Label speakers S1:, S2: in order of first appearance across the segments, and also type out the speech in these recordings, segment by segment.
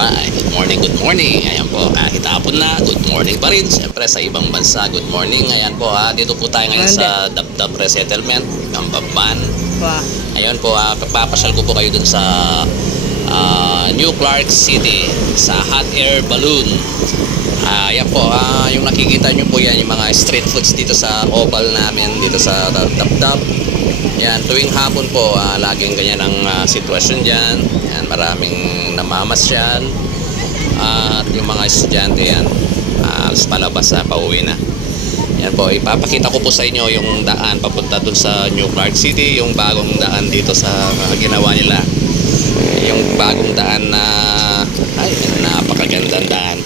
S1: Alright, good morning, good morning. Ayan po, kahit hapon na, good morning pa rin. Siyempre sa ibang bansa, good morning. Ayan po ha, dito po tayo ngayon sa Dabdab Resettlement, Gambaban.
S2: Wah.
S1: Ayun po, ha, papapasyal ko po kayo dun sa ah, New Clark City, sa hot air balloon. Ah, ayan po, ah, yung nakikita nyo po yan, yung mga street foods dito sa oval namin, dito sa Dabdab. Yan, tuwing hapon po, ah, laging ganyan ang ah, sitwasyon dyan. Yan, maraming namamasyal. at yung mga estudyante yan, alas palabas na, pauwi na. Yan po, ipapakita ko po sa inyo yung daan papunta dun sa New Clark City, yung bagong daan dito sa ah, ginawa nila. Yung bagong daan na, ay, napakagandang daan.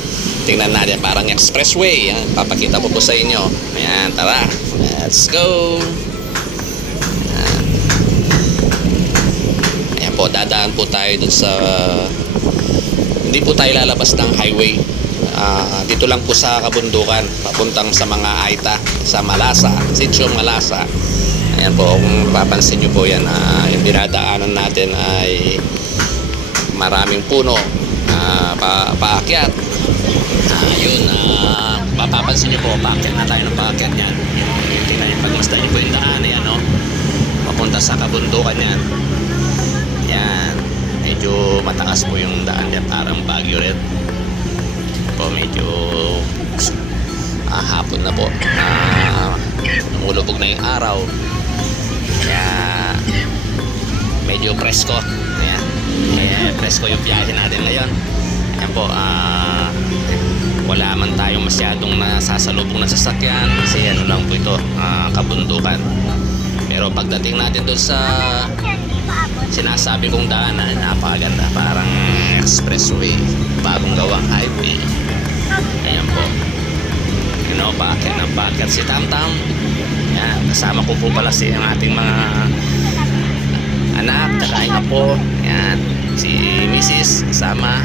S1: Tingnan natin, parang expressway. Yan, papakita ko po sa inyo. Ayan, tara. Let's go. Ayan. Ayan po, dadaan po tayo dun sa hindi po tayo lalabas ng highway. Ah, dito lang po sa kabundukan, papuntang sa mga Aita, sa Malasa, Sitio Malasa. Ayan po, kung papansin nyo po yan, ah, yung dinadaanan natin ay maraming puno, ah, pa paakyat. Ah, yun, ah, mapapansin nyo po, paakyat na tayo ng paakyat yan. Yung, tingnan nyo, pagmasdan nyo po yung daan, ayan, no? papunta sa kabundukan. Yan. Medyo mataas po yung daan niya. Parang Baguio rin. Po, medyo ah, hapon na po. Ah, umulubog na yung araw. Kaya medyo presko. Ayan. Kaya presko yung biyahe natin ngayon. Ayan po. Ah, wala man tayong masyadong nasasalubong na sasakyan kasi ano lang po ito ah, kabundukan pero pagdating natin doon sa sinasabi kong daan na napakaganda. Parang expressway bagong gawang highway. Ayan po. You know paakit ng paakit si Tam Tam yan kasama ko po pala si ang ating mga anak tsaka yung apo yan si Mrs. kasama.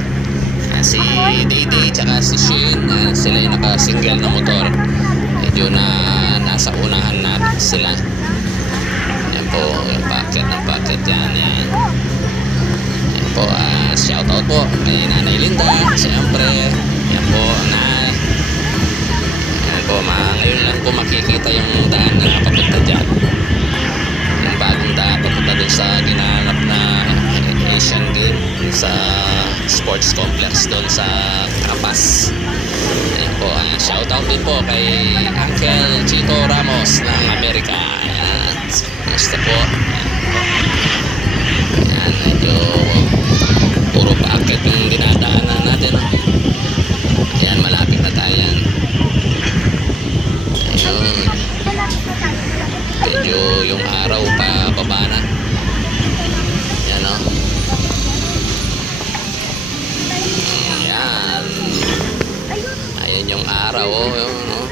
S1: Yan, si Dayday tsaka si Shane. Yan, sila yung naka-single na motor. Medyo na nasa unahan na sila po packet ng packet yan yan. Yan po ah, shout out po kay Nanay Linda siyempre yan po Nay. Yan po ma ngayon lang po makikita yung daan na papunta dyan. Yung bagong daan papunta dun sa ginanap na Asian Game sa sports complex doon sa Kapas po, ah, shout out din po kay Uncle Chito Ramos ng Amerika. Ayan. Gusto po. Ayan, medyo puro paakit yung dinadaanan natin. No? Ayan, malapit na tayo yan. Ayun. Medyo yung araw pa baba na. Ayan o. Ayan. Ayan yung araw, oh, yung, no?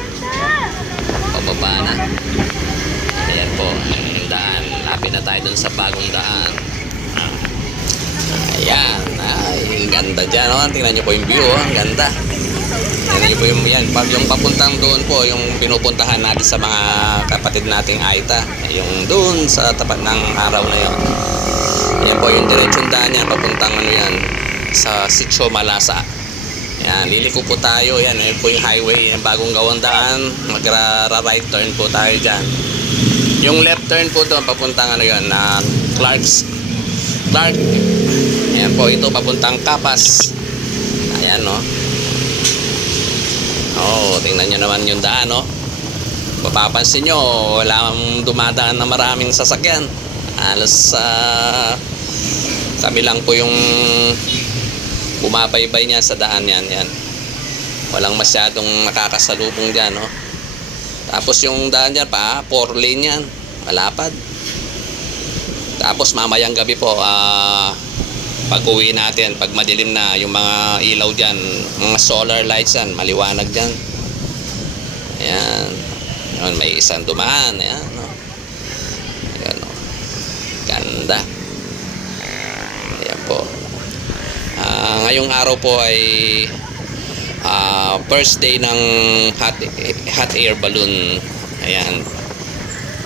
S1: Pababa na. Ayan po, yung daan. Lapit na tayo dun sa bagong daan. Ayan, ay, ang ganda dyan, oh. Tingnan nyo po yung view, oh. Ang ganda. Tingnan nyo po yung, yan, pag yung papuntang doon po, yung pinupuntahan natin sa mga kapatid nating Aita. Yung doon sa tapat ng araw na yun. Yan po yung diretsyon daan yan, papuntang ano yan, sa Sitio Malasa. Yan, liliko po tayo. Yan, yun po yung highway. Yung bagong gawang daan. Magra-right turn po tayo dyan. Yung left turn po doon, papuntang ano yun, na Clark's. Clark. Yan po, ito papuntang Kapas. Ayan, no. Oh, tingnan nyo naman yung daan, no. Mapapansin nyo, wala dumadaan na maraming sasakyan. Alas sa kami lang po yung bumabaybay niya sa daan yan yan walang masyadong nakakasalubong dyan no tapos yung daan dyan pa 4 lane yan malapad tapos mamayang gabi po ah pag uwi natin pag madilim na yung mga ilaw dyan mga solar lights yan maliwanag dyan. Ayan. Yun, may isang dumaan ayan no? Ayan no? Ganda. Ayan po. Ah, ngayong araw po ay ah, first day ng hot, hot air balloon. Ayan.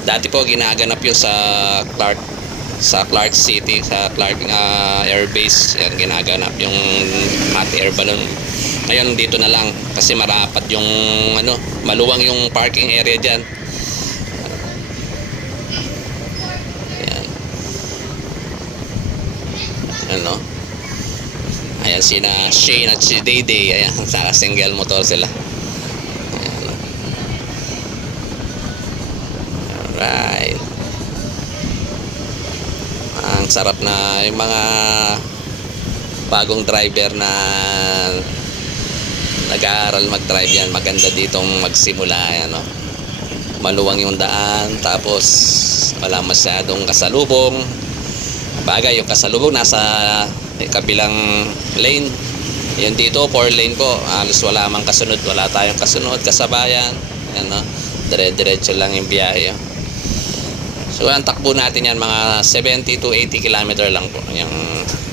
S1: Dati po ginaganap yun sa Clark sa Clark City, sa Clark ah, Air Base. Yan, ginaganap yung hot air balloon. Ngayon, dito na lang kasi marapat yung ano, maluwang yung parking area dyan. Yan. Ano? Ayan sina Shane at si Dayday. Ayan, naka single motor sila. Ayan. Alright. Sarap na yung mga bagong driver na nag-aaral mag-drive yan. Maganda ditong magsimula. Ayan, no? Maluwang yung daan. Tapos wala masyadong kasalubong. Bagay, yung kasalubong nasa kabilang lane. Yan dito, 4 lane ko. Halos wala mang kasunod. Wala tayong kasunod, kasabayan. Yan, no? Dire-diretso lang yung biyahe. Oh. So, ang takbo natin yan, mga 70 to 80 kilometer lang po. Yung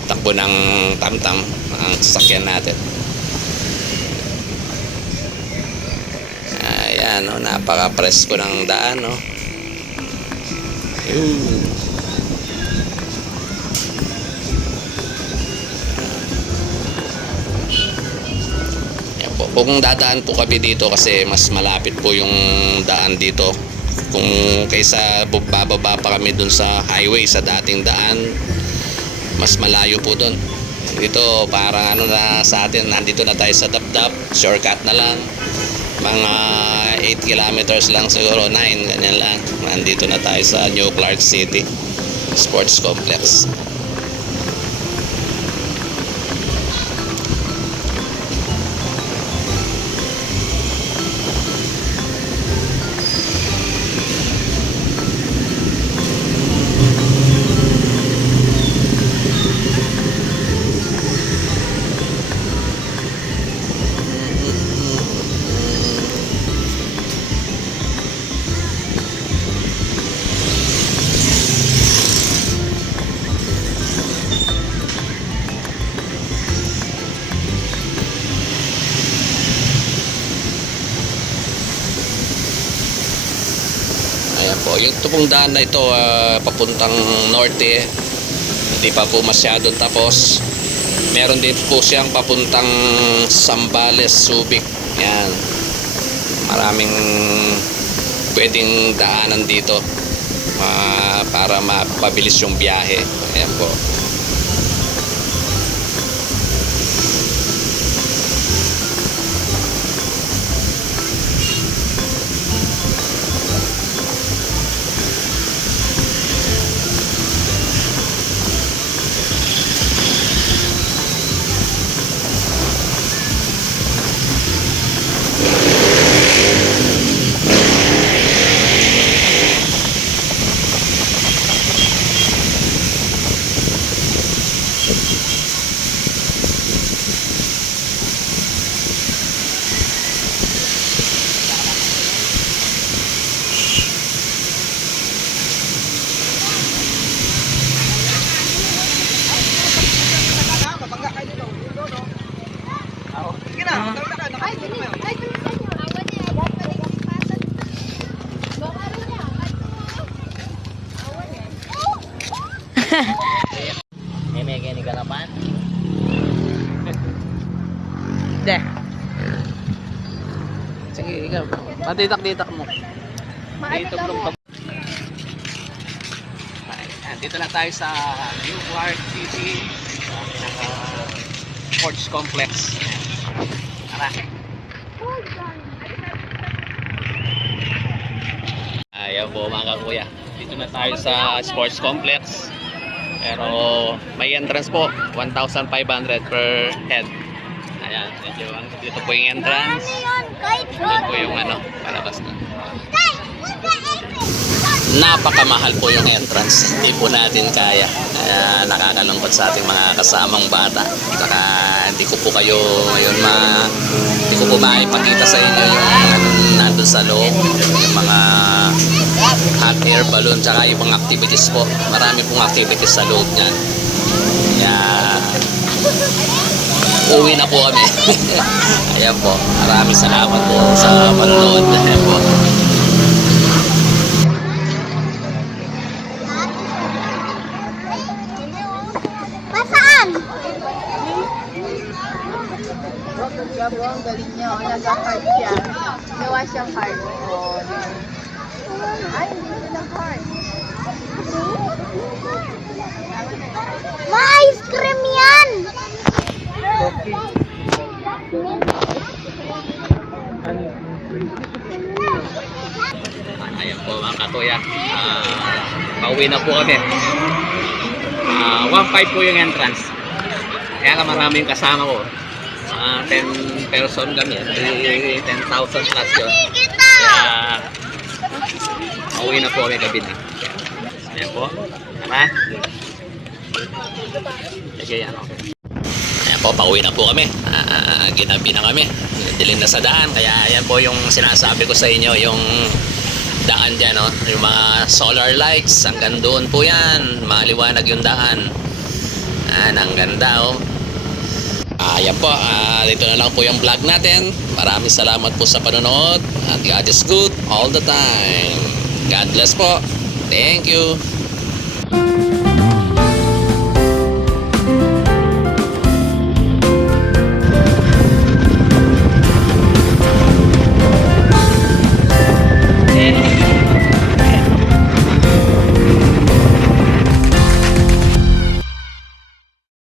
S1: takbo ng tamtam ang sasakyan natin. Ayan, no? napaka-presko ng daan. No? Yun. Kung dadaan po kami dito kasi mas malapit po yung daan dito. Kung kaysa bababa pa kami dun sa highway sa dating daan, mas malayo po dun. Dito parang ano na sa atin, nandito na tayo sa Dapdap, shortcut na lang. Mga 8 kilometers lang siguro, 9, ganyan lang. Nandito na tayo sa New Clark City Sports Complex. Yung tupong daan na ito ah, papuntang norte, hindi pa po masyado tapos. Meron din po siyang papuntang Sambales, Subic. Yan. Maraming pwedeng daanan dito ah, para mapabilis yung biyahe. Ayan po.
S3: May may gani naman?
S1: Hindi. Sige, ikaw. Patitak-titak mo.
S2: Mo?
S1: Ayan, dito na tayo sa New Clark City pinaka sports complex. Tara. Ayaw po mga kuya. Dito na tayo sa sports complex. Pero may entrance po, 1,500 per head. Ayan, medyo ang- dito po yung entrance. Dito po yung ano, palabas na. Napakamahal po yung entrance. Hindi po natin kaya. Kaya nakakalungkot sa ating mga kasamang bata. Saka hindi ko po kayo ngayon ma... Hindi ko po maipakita sa inyo yung ano, nandun sa loob. Yung mga hot air balloon tsaka yung mga activities po. Marami pong activities sa loob niyan. Kaya uwi na po kami. Ayan po. Maraming salamat po sa panood. Ayan po.
S2: Gabuang galing niya. Nagakard siya. Gawa siya card. Oh, ay, hindi siya card.
S4: Ma, ice cream yan!
S1: Ayan po mga katuya. Ah, pauwi na po kami. Ah, 1.5 po yung entrance. Kaya lang marami yung kasama ko. Mga 10 person kami. Di 10,000 plus yun. Kaya pauwi na po kami gabi na. Ayan po. Tara. Sige, ano. Ayan po, pauwi na po kami. Ah, ginabi na kami. Dilim na sa daan. Kaya ayan po yung sinasabi ko sa inyo, yung daan dyan, no? yung mga solar lights. Hanggang doon po yan. Maliwanag yung daan. Ah, ang ganda, oh. Ah, yan po. Ah, dito na lang po yung vlog natin. Maraming salamat po sa panonood. At God is good all the time. God bless po. Thank you.